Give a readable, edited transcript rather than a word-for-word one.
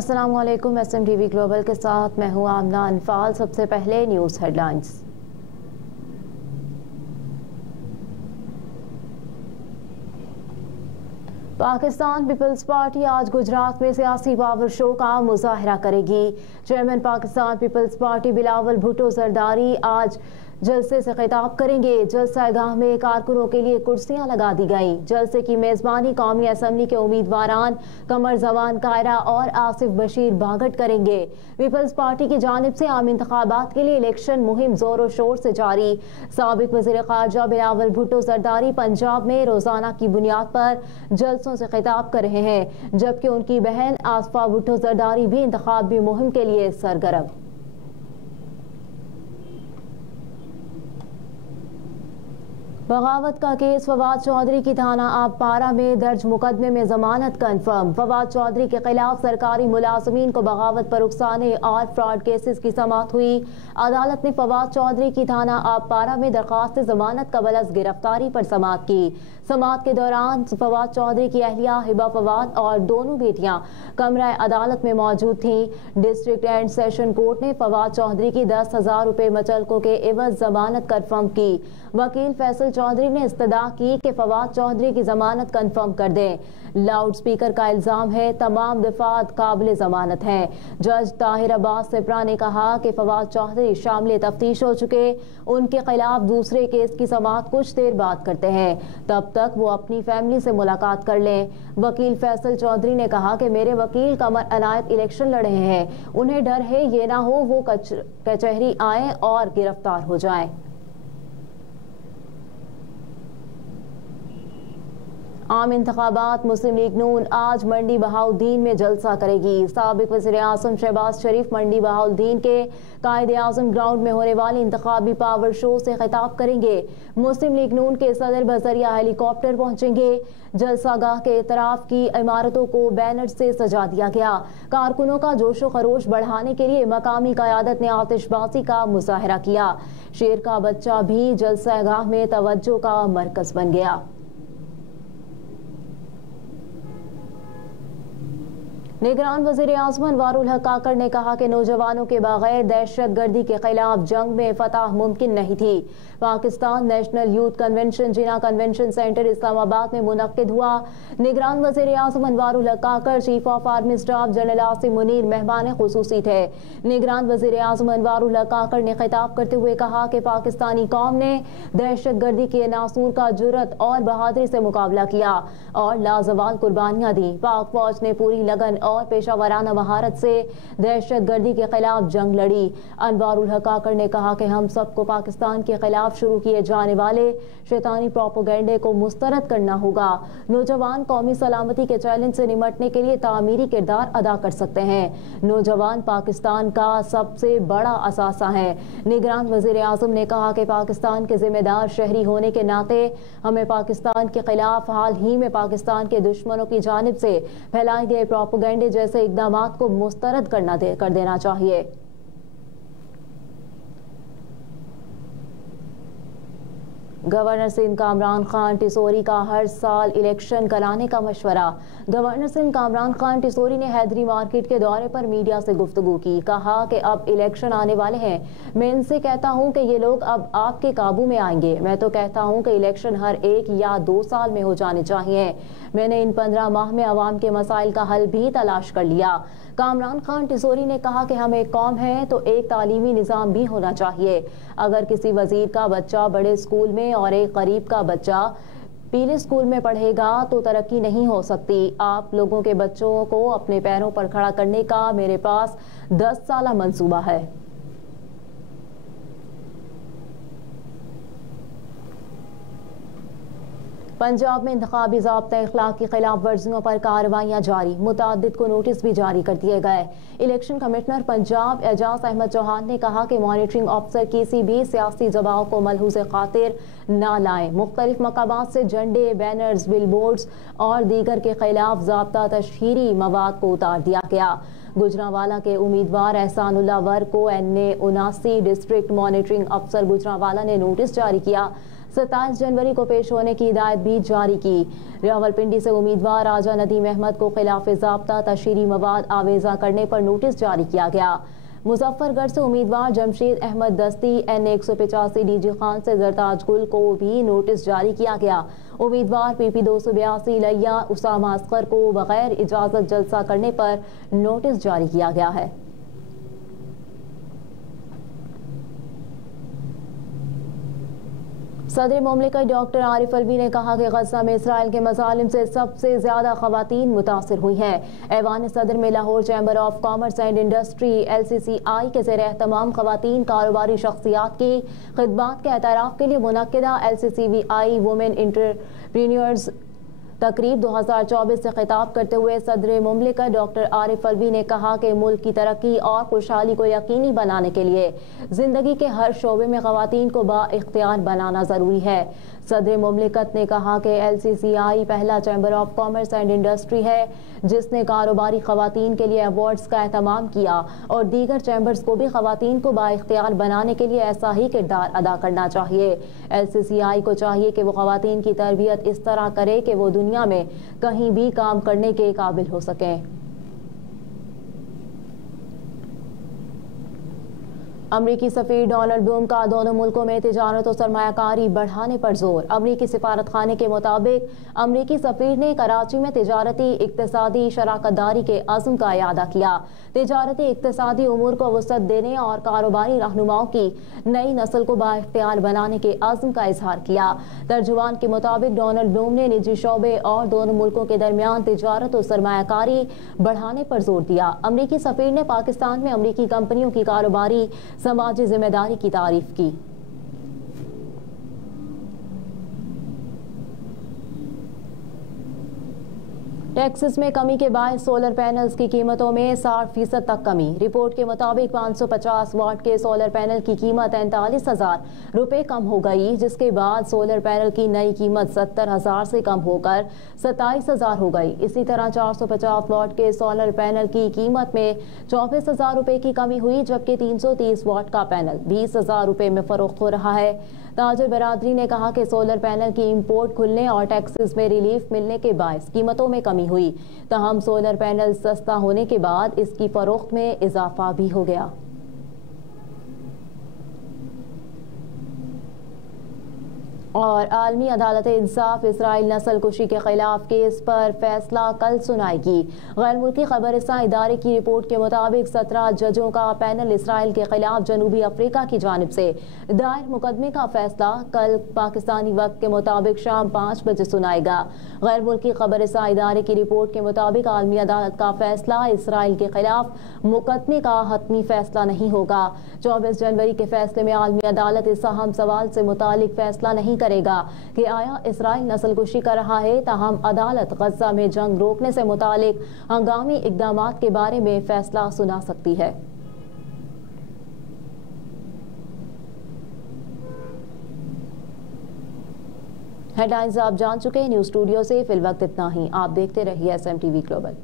अस्सलाम वालेकुम। SMTV global के साथ मैं हूं आमना अनफाल। सबसे पहले न्यूज़ हेडलाइंस। पाकिस्तान पीपल्स पार्टी आज गुजरात में सियासी पावर शो का मुजाहरा करेगी। चेयरमैन पाकिस्तान पीपल्स पार्टी बिलावल भुट्टो जरदारी आज जलसे से खिताब करेंगे। जलसागाह में कारकुनों के लिए कुर्सियां लगा दी गई। जलसे की मेजबानी कौमी असम्बली के उम्मीदवारान कमर जवान कायरा और आसिफ बशीर बागट करेंगे। पीपल्स पार्टी की जानिब से आम इंतखाबात के लिए इलेक्शन मुहिम जोरों शोर से जारी। साबिक वज़ीर ख़ारजा बिलावल भुट्टो जरदारी पंजाब में रोजाना की बुनियाद पर जलसों से खिताब कर रहे हैं, जबकि उनकी बहन आसफा भुट्टो जरदारी भी इंतखाबी मुहिम के लिए सरगर्म। बगावत का केस फवाद चौधरी की थाना आबपारा में दर्ज मुकदमे में जमानत कन्फर्म। फवाद चौधरी के खिलाफ सरकारी मुलाजमीन को बगावत पर उकसाने और फ्रॉड केसेस की समाअत हुई। अदालत ने फवाद चौधरी की थाना आबपारा में दरखास्त जमानत का बलस गिरफ्तारी पर समाअत की। समाअत के दौरान फवाद चौधरी की अहलिया हिबा फवाद और दोनों बेटियां कमरा अदालत में मौजूद थीं। डिस्ट्रिक्ट एंड सेशन कोर्ट ने फवाद चौधरी की 10,000 रुपए मचलकों के एवज जमानत कन्फर्म की। वकील फैसल चौधरी ने इस्तदा की कि फवाद चौधरी की जमानत कन्फर्म कर दें। लाउड स्पीकर का इल्जाम है तमाम दफात काबिल जमानत हैं। जज ताहिर अब्बास सिप्रा ने कहा कि फवाद चौधरी शामिल तफ्तीश हो चुके, उनके खिलाफ दूसरे केस की समाअत कुछ देर बाद करते हैं, तब तक वो अपनी फैमिली से मुलाकात कर लें। वकील फैसल चौधरी ने कहा कि मेरे वकील कमर अनायत इलेक्शन लड़ रहे हैं, उन्हें डर है ये ना हो वो कचहरी आए और गिरफ्तार हो जाएं। आम इंतखाबात मुस्लिम लीग नून आज मंडी बहाउद्दीन में जलसा करेगी। साबिक वज़ीर आज़म शहबाज शरीफ मंडी बहाउद्दीन के कायदे आज़म ग्राउंड में होने वाले इंतखाबी पावर शो से खिताब करेंगे। मुस्लिम लीग नून के सदर बजरिया हेलीकॉप्टर पहुंचेंगे। जलसागाह के इतराफ की इमारतों को बैनर से सजा दिया गया। कारकुनों का जोशो खरोश बढ़ाने के लिए मकामी क़यादत ने आतिशबाजी का मुजाहरा किया। शेर का बच्चा भी जलसागाह में तवज्जो का मरकज बन गया। निगरान वज़ीर आज़म अनवारुल हक काकड़ ने कहा कि नौजवानों के बगैर दहशत गर्दी के खिलाफ जंग में फतह मुमकिन नहीं थी। Pakistan national youth convention Jinnah convention centre Islamabad में मुनक्किद हुआ। निगरान वज़ीर आज़म Anwaarul Haq Kakar, chief of army staff general Asim Munir मेहमान खुसूसी थे। निगरान वज़ीर आज़म अनवारुल हक काकड़ ने खिताब करते हुए कहा कि पाकिस्तानी कौम ने दहशत गर्दी के नासूर का जुर्रत और बहादुरी से मुकाबला किया और लाजवाल कुर्बानियां दी। पाक फौज ने पूरी लगन और पेशावराना महारत से दहशत गर्दी के खिलाफ जंग लड़ी। अनवारुल हक काकड़ ने कहा कि हम सबको पाकिस्तान के खिलाफ शुरू किए जाने वाले शैतानी प्रोपेगेंडे को मुस्तरद करना होगा। नौजवान कौमी सलामती के चैलेंज से निमटने के लिए तामीरी किरदार अदा कर सकते हैं। नौजवान पाकिस्तान का सबसे बड़ा असासा है। निगरान वज़ीर आज़म ने कहा कि पाकिस्तान के जिम्मेदार शहरी होने के नाते हमें पाकिस्तान के खिलाफ हाल ही में पाकिस्तान के दुश्मनों की जानिब से फैलाए गए प्रोपेगेंडे जैसे इक़दामात को मुस्तरद कर देना चाहिए। गवर्नर सिंध कामरान खान टिसोरी का हर साल इलेक्शन कराने का मशवरा। गवर्नर सिंध कामरान खान टिसोरी ने हैदरी मार्केट के दौरे पर मीडिया से गुफ्तगू की। कहा कि अब इलेक्शन आने वाले हैं, मैं इनसे कहता हूं कि ये लोग अब आपके काबू में आएंगे। मैं तो कहता हूं कि इलेक्शन हर 1 या 2 साल में हो जाने चाहिए। मैंने इन 15 माह में अवाम के मसाइल का हल भी तलाश कर लिया। कामरान खान टिसोरी ने कहा कि हम एक कौम हैं तो एक तालीमी निज़ाम भी होना चाहिए। अगर किसी वजीर का बच्चा बड़े स्कूल में और एक गरीब का बच्चा पीले स्कूल में पढ़ेगा तो तरक्की नहीं हो सकती। आप लोगों के बच्चों को अपने पैरों पर खड़ा करने का मेरे पास 10 साला मंसूबा है। पंजाब में इंतखाबी ज़ाब्ता इखलाक की खिलाफ वर्जियों पर कार्रवाइयाँ जारी। मुतअद्दिद को नोटिस भी जारी कर दिए गए। इलेक्शन कमिश्नर पंजाब एजाज अहमद चौहान ने कहा कि मॉनिटरिंग अफसर किसी भी सियासी दबाव को मलहूज़ खातिर न लाएं। मुख्तलिफ मकामात से झंडे, बैनर्स, बिलबोर्ड्स और दीगर के खिलाफ ज़ाब्ता तशहीरी मवाद को उतार दिया गया। गुजरांवाला के उम्मीदवार एहसानुल्लाह वर को NA 79 डिस्ट्रिक्ट मॉनिटरिंग अफसर गुजरांवाला ने नोटिस जारी किया। 27 जनवरी को पेश होने की हिदायत भी जारी की। रावलपिंडी से उम्मीदवार राजा नदीम अहमद को खिलाफ ज़ाब्ता तशहीरी मवाद आवेजा करने पर नोटिस जारी किया गया। मुजफ्फरगढ़ से उम्मीदवार जमशेद अहमद दस्ती N185 DG खान से जरताज गुल को भी नोटिस जारी किया गया। उम्मीदवार PP 282 लैया उसामा असगर को बगैर इजाजत जलसा करने पर नोटिस जारी किया गया है। सदर मुमलिकत डॉक्टर आरिफ अलवी ने कहा कि गजा में इसराइल के मजालिम से सबसे ज्यादा खवातीन मुतासिर हुई हैं। ऐवान सदर में Lahore chamber of commerce and industry LCCI के ज़ेर एहतमाम खवातीन कारोबारी शख्सियात की खिदमात के एतराफ़ के लिए मुनक्किदा LCCI वुमेन एंटरप्रेन्योर्स तकरीब 2024 से खिताब करते हुए सदर मुमलिकत डॉक्टर आरिफ अलवी ने कहा कि मुल्क की तरक्की और खुशहाली को यकीनी बनाने के लिए जिंदगी के हर शोबे में खवातीन को बाइख्तियार बनाना जरूरी है। सदर मुमलिकत ने कहा कि LCCI पहला chamber of commerce and industry है जिसने कारोबारी खवातीन के लिए अवार्ड्स का एहतमाम किया और दीगर चैम्बर्स को भी खवातीन को बाइख्तियार बनाने के लिए ऐसा ही किरदार अदा करना चाहिए। LCCI को चाहिए कि वो खवातीन की तरबियत इस तरह करे कि वो दुनिया में कहीं भी काम करने के काबिल हो सकें। अमरीकी सफीर डोनाल्ड ब्लूम का दोनों मुल्कों में तिजारत और सरमायाकारी बढ़ाने पर जोर। अमरीकी सिफारत खाने के मुताबिक अमरीकी सफीर ने कराची में तिजारती इक्तिसादी शराकतदारी के अज़्म का इयादा किया। तिजारती इक्तिसादी उमूर को वसअत देने और कारोबारी रहनुमाओं की नई नस्ल को बाइख्तियार बनाने के अज़्म का इजहार किया। तर्जुमान के मुताबिक डोनाल्ड ब्लूम ने निजी शोबे और दोनों मुल्कों के दरमियान तिजारत और सरमायाकारी बढ़ाने पर जोर दिया। अमरीकी सफीर ने पाकिस्तान में अमरीकी कंपनियों की कारोबारी समाजी जिम्मेदारी की तारीफ की। टैक्सेस में कमी के बायस सोलर पैनल्स की कीमतों में 60% तक कमी। रिपोर्ट के मुताबिक 550 वाट के सोलर पैनल की कीमत 43,000 रुपये कम हो गई, जिसके बाद सोलर पैनल की नई कीमत 70,000 से कम होकर 27,000 हो गई। इसी तरह 450 वाट के सोलर पैनल की कीमत में 24,000 रुपये की कमी हुई, जबकि 330 वाट का पैनल 20,000 रुपये में फरोख्त हो रहा है। ताजर बरादरी ने कहा कि सोलर पैनल की इंपोर्ट खुलने और टैक्सेस में रिलीफ मिलने के बायस कीमतों में कमी हुई, तहम सोलर पैनल सस्ता होने के बाद इसकी फरोख्त में इजाफा भी हो गया। और आलमी अदालत इंसाफ इसराइल नस्ल कुशी के खिलाफ केस पर फैसला कल सुनाएगी। गैर मुल्की खबरसां इदारे की रिपोर्ट के मुताबिक 17 जजों का पैनल इसराइल के खिलाफ जनूबी अफ्रीका की जानिब से दायर मुकदमे का फैसला कल पाकिस्तानी वक्त के मुताबिक शाम 5 बजे सुनाएगा। गैर मुल्की खबरसां इदारे की रिपोर्ट के मुताबिक आलमी अदालत का फैसला इसराइल के खिलाफ मुकदमे का हतमी फैसला नहीं होगा। 24 जनवरी के फैसले में आलमी अदालत इस अहम सवाल से मुतालिक फैसला नहीं करेगा कि आया इसराइल नस्ल कुशी कर रहा है, ताहम अदालत गजा में जंग रोकने से मुतालिक हंगामी इकदामात के बारे में फैसला सुना सकती है। हेडलाइंस आप जान चुके हैं। न्यूज़ स्टूडियो से फिल वक्त इतना ही। आप देखते रहिए SMTV ग्लोबल।